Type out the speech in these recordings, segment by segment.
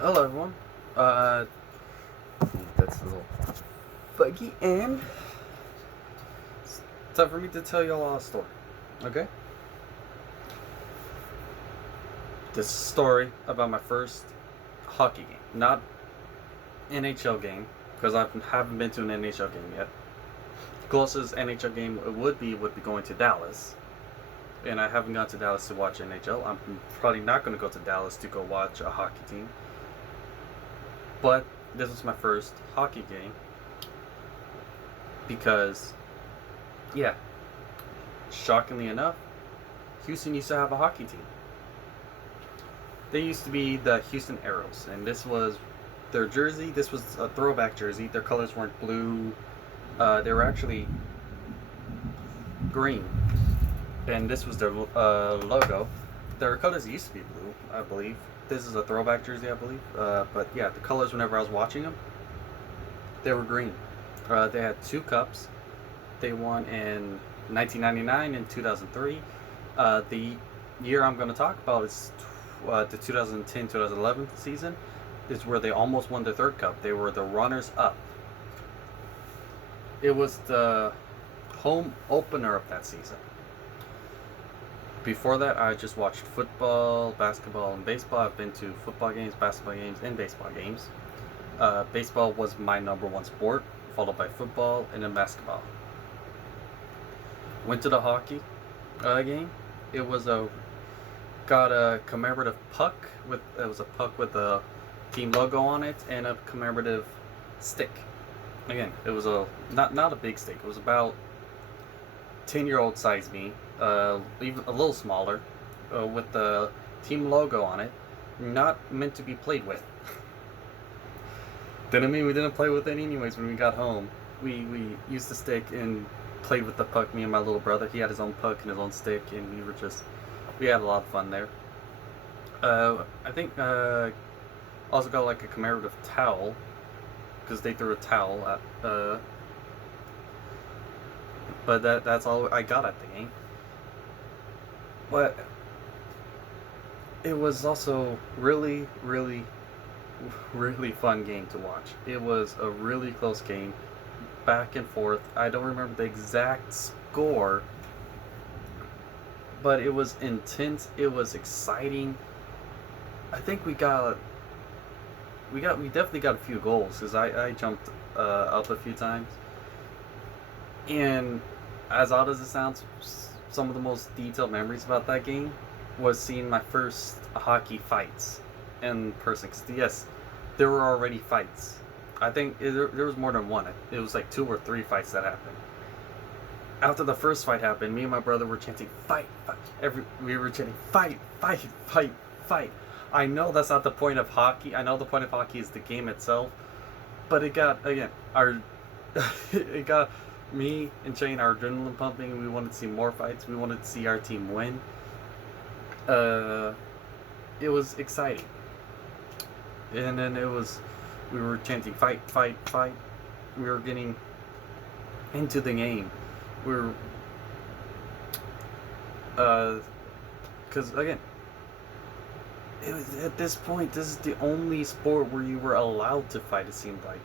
Hello, everyone. Uh, that's a little fuggy, and it's time for me to tell y'all a story. Okay? This story about my first hockey game, not NHL game, because I haven't been to an NHL game yet. Closest NHL game it would be going to Dallas, and I haven't gone to Dallas to watch NHL. I'm probably not going to go to Dallas to go watch a hockey team. But this was my first hockey game because, yeah, shockingly enough, Houston used to have a hockey team. They used to be the Houston Aeros, and this was their jersey. This was a throwback jersey. Their colors weren't blue, they were actually green, and this was their logo. Their colors used to be blue, I believe. This is a throwback jersey, I believe. But yeah, the colors whenever I was watching them, they were green. They had two cups. They won in 1999 and 2003. The year I'm going to talk about is the 2010-2011 season. Is where they almost won the third cup. They were the runners up. It was the home opener of that season. Before that, I just watched football, basketball, and baseball. I've been to football games, basketball games, and baseball games. Baseball was my number one sport, followed by football and then basketball. Went to the hockey game. It was got a commemorative puck with a team logo on it and a commemorative stick. Again, it was not a big stick. It was about 10-year-old size me, even a little smaller, with the team logo on it. Not meant to be played with. Didn't mean we didn't play with it anyways. When we got home, we used the stick and played with the puck. Me and my little brother. He had his own puck and his own stick, and we had a lot of fun there. I think also got like a commemorative towel because they threw a towel at. But that's all I got at the game. But it was also really, really, really fun game to watch. It was a really close game, back and forth. I don't remember the exact score, but it was intense. It was exciting. I think we definitely got a few goals because I jumped up a few times. And as odd as it sounds, some of the most detailed memories about that game was seeing my first hockey fights in person. Cause yes, there were already fights. I think there was more than one. It was like 2 or 3 fights that happened. After the first fight happened, me and my brother were chanting "fight, fight." We were chanting "fight, fight, fight, fight." I know that's not the point of hockey. I know the point of hockey is the game itself, but it got it got me and Shane our adrenaline pumping. We wanted to see more fights. We wanted to see our team win. It was exciting, and then we were chanting "fight, fight, fight." We were getting into the game. We were because again, it was at this point. This is the only sport where you were allowed to fight. It seemed like,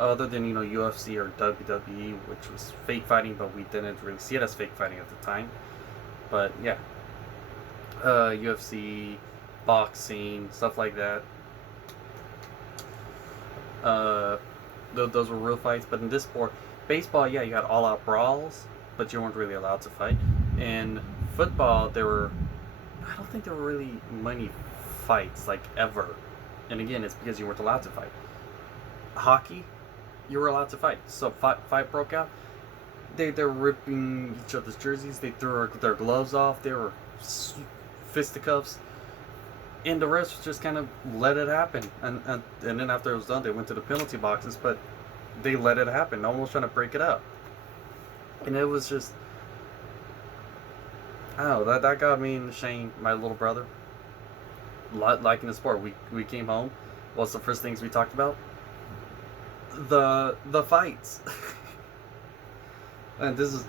other than UFC or WWE, which was fake fighting, but we didn't really see it as fake fighting at the time. But yeah, UFC, boxing, stuff like that. Those were real fights. But in this sport, baseball, yeah, you had all-out brawls, but you weren't really allowed to fight. In football, I don't think there were really many fights, like, ever. And again, it's because you weren't allowed to fight. Hockey, you were allowed to fight. So fight broke out. They're ripping each other's jerseys. They threw their gloves off. They were fisticuffs. And the rest just kind of let it happen. And then after it was done, they went to the penalty boxes, but they let it happen. No one was trying to break it up. And it was just, I don't know, that got me and Shane, my little brother, liking the sport. We came home. What's the first things we talked about? The fights. And this is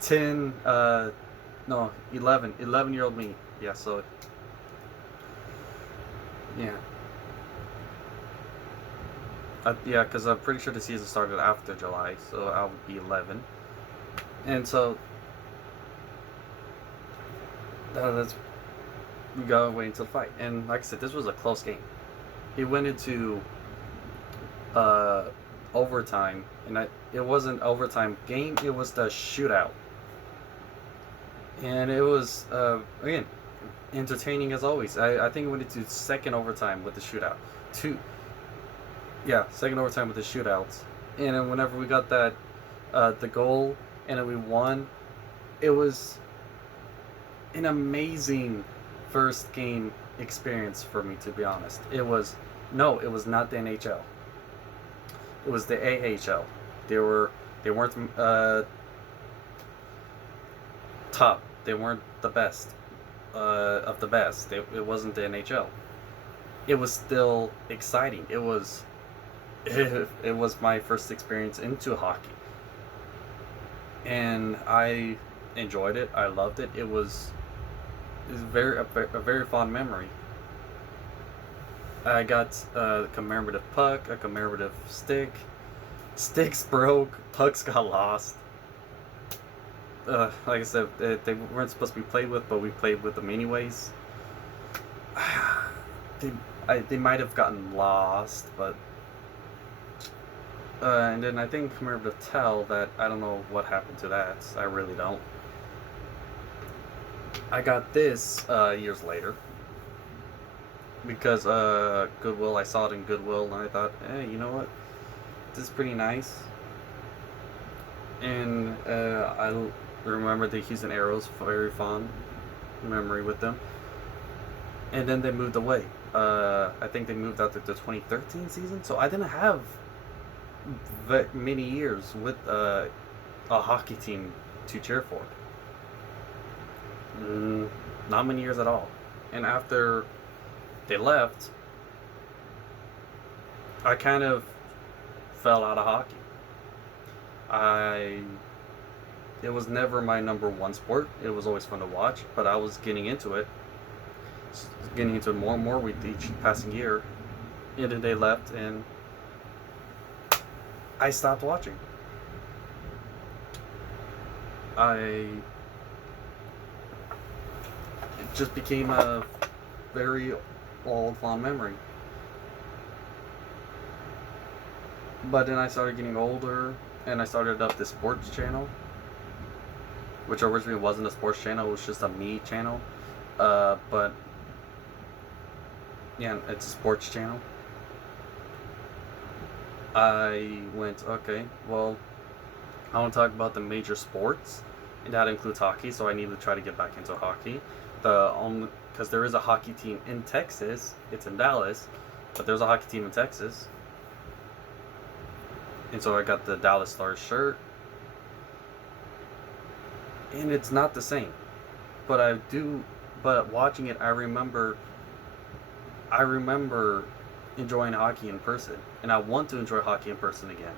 11-year-old me. Yeah, so yeah. Yeah, because I'm pretty sure the season started after July, so I would be 11. And so that's we gotta wait until the fight. And like I said, this was a close game. It went into uh, overtime, and it wasn't overtime game. It was the shootout, and it was again entertaining as always. I think it went into second overtime with the shootout. Two, yeah, second overtime with the shootouts. And then whenever we got that the goal and then we won, it was an amazing first game experience for me, to be honest. It was not the NHL. It was the AHL. They weren't top. They weren't the best of the best. It wasn't the NHL. It was still exciting. It was my first experience into hockey, and I enjoyed it. I loved it. It was a very fond memory. I got a commemorative puck, a commemorative stick. Sticks broke, pucks got lost. Like I said, they weren't supposed to be played with, but we played with them anyways. They might have gotten lost, but and then I think I'm able to tell that I don't know what happened to that. I really don't. I got this years later because Goodwill. I saw it in Goodwill, and I thought, hey, you know what? This is pretty nice. And I remember the Houston Aeros, very fond memory with them. And then they moved away. I think they moved out to the 2013 season, so I didn't have many years with a hockey team to cheer for. Not many years at all. And after they left, I kind of fell out of hockey. It was never my number one sport. It was always fun to watch, but I was getting into it more and more with each passing year. And then they left, and I stopped watching. It just became a very old fond memory. But then I started getting older, and I started up this sports channel, which originally wasn't a sports channel. It was just a me channel. But yeah, it's a sports channel. I went, okay, well, I want to talk about the major sports, and that includes hockey. So I need to try to get back into hockey. Because there is a hockey team in Texas. It's in Dallas, but there's a hockey team in Texas. And so I got the Dallas Stars shirt. And it's not the same. But watching it, I remember enjoying hockey in person. And I want to enjoy hockey in person again.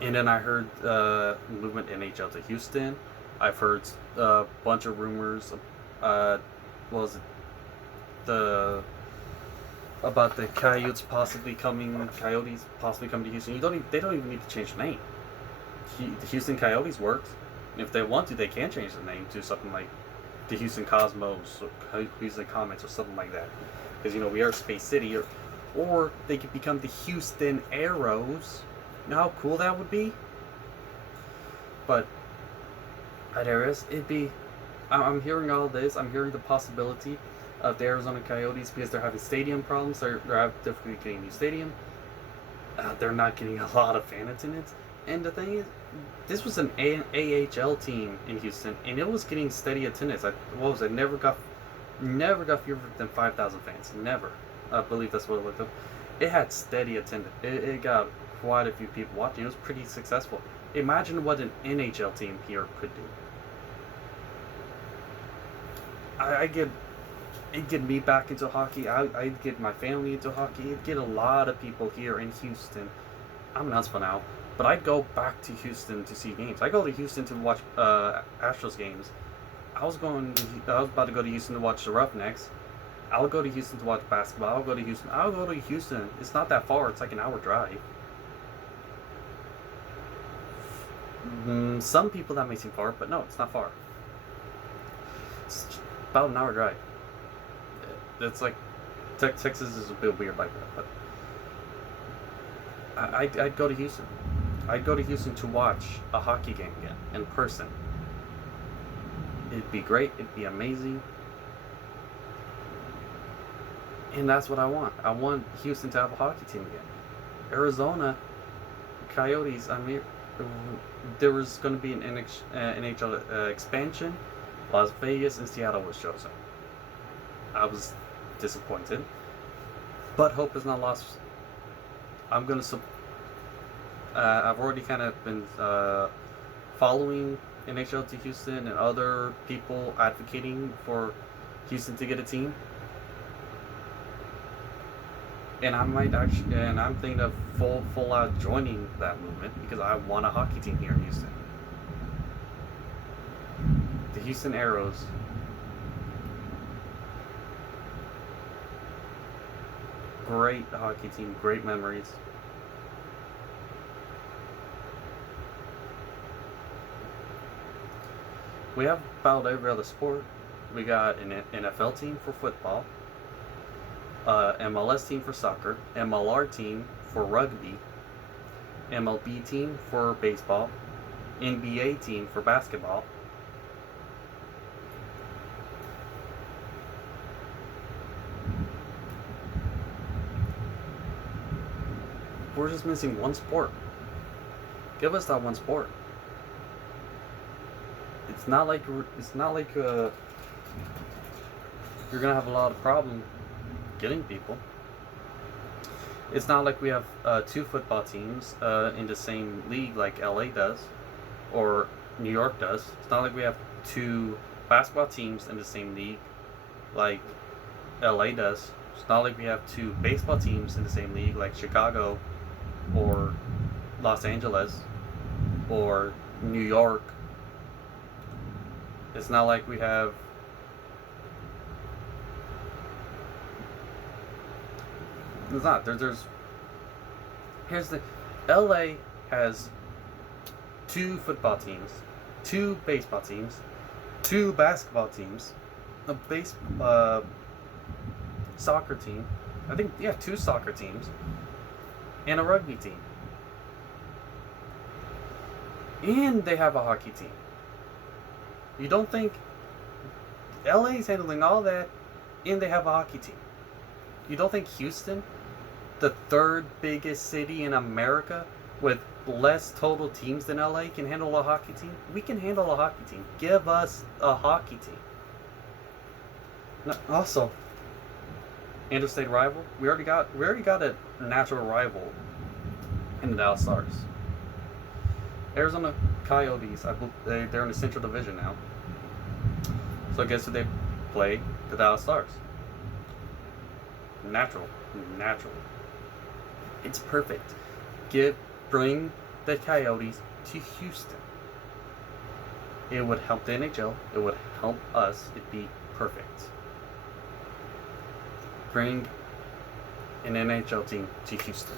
And then I heard movement NHL to Houston. I've heard a bunch of rumors. About the Coyotes possibly coming to Houston. They don't even need to change the name. The Houston Coyotes works. If they want to, they can change the name to something like the Houston Cosmos or Houston Comets or something like that. Because we are Space City, or they could become the Houston Aeros. You know how cool that would be? But at Aeros, I'm hearing all this. I'm hearing the possibility of the Arizona Coyotes because they're having stadium problems. They're having difficulty getting a new stadium. They're not getting a lot of fan attendance. And the thing is, this was an AHL team in Houston, and it was getting steady attendance. Never got fewer than 5,000 fans. Never. I believe that's what it looked up. It had steady attendance. It got quite a few people watching. It was pretty successful. Imagine what an NHL team here could do. It'd get me back into hockey. I'd get my family into hockey. It'd get a lot of people here in Houston. I'm an Huntsville now, but I'd go back to Houston to see games. I go to Houston to watch Astros games. I was about to go to Houston to watch the Roughnecks. I'll go to Houston to watch basketball. I'll go to Houston. I'll go to Houston. It's not that far. It's like an hour drive. Some people that may seem far, but no, it's not far. It's about an hour drive. It's like Texas is a bit weird like that, but I'd go to Houston. I'd go to Houston to watch a hockey game again in person. It'd be great. It'd be amazing. And that's what I want. I want Houston to have a hockey team again. Arizona Coyotes, I mean, there was going to be an NHL expansion. Las Vegas and Seattle was chosen. I was disappointed. But hope is not lost. I'm going to... I've already kind of been following NHL to Houston and other people advocating for Houston to get a team. And I might actually, and I'm thinking of full out joining that movement because I want a hockey team here in Houston. The Houston Aeros. Great hockey team, great memories. We have about every other sport. We got an NFL team for football. MLS team for soccer, MLR team for rugby, MLB team for baseball, NBA team for basketball. We're just missing one sport. Give us that one sport. It's not like you're gonna have a lot of problems getting people. It's not like we have two football teams in the same league like LA does or New York does. It's not like we have two basketball teams in the same league like LA does. It's not like we have two baseball teams in the same league like Chicago or Los Angeles or New York. It's not like we have It's not. Here's the... LA has two football teams, two baseball teams, two basketball teams, a soccer team. I think, yeah, two soccer teams, and a rugby team. And they have a hockey team. You don't think LA's handling all that, and they have a hockey team? You don't think Houston, the third biggest city in America with less total teams than LA, can handle a hockey team? We can handle a hockey team. Give us a hockey team. Now, also, interstate rival. We already got a natural rival in the Dallas Stars. Arizona Coyotes. They're in the Central Division now. So guess who they play? The Dallas Stars. Natural. It's perfect. Bring the Coyotes to Houston. It would help the NHL. It would help us. It'd be perfect. Bring an NHL team to Houston.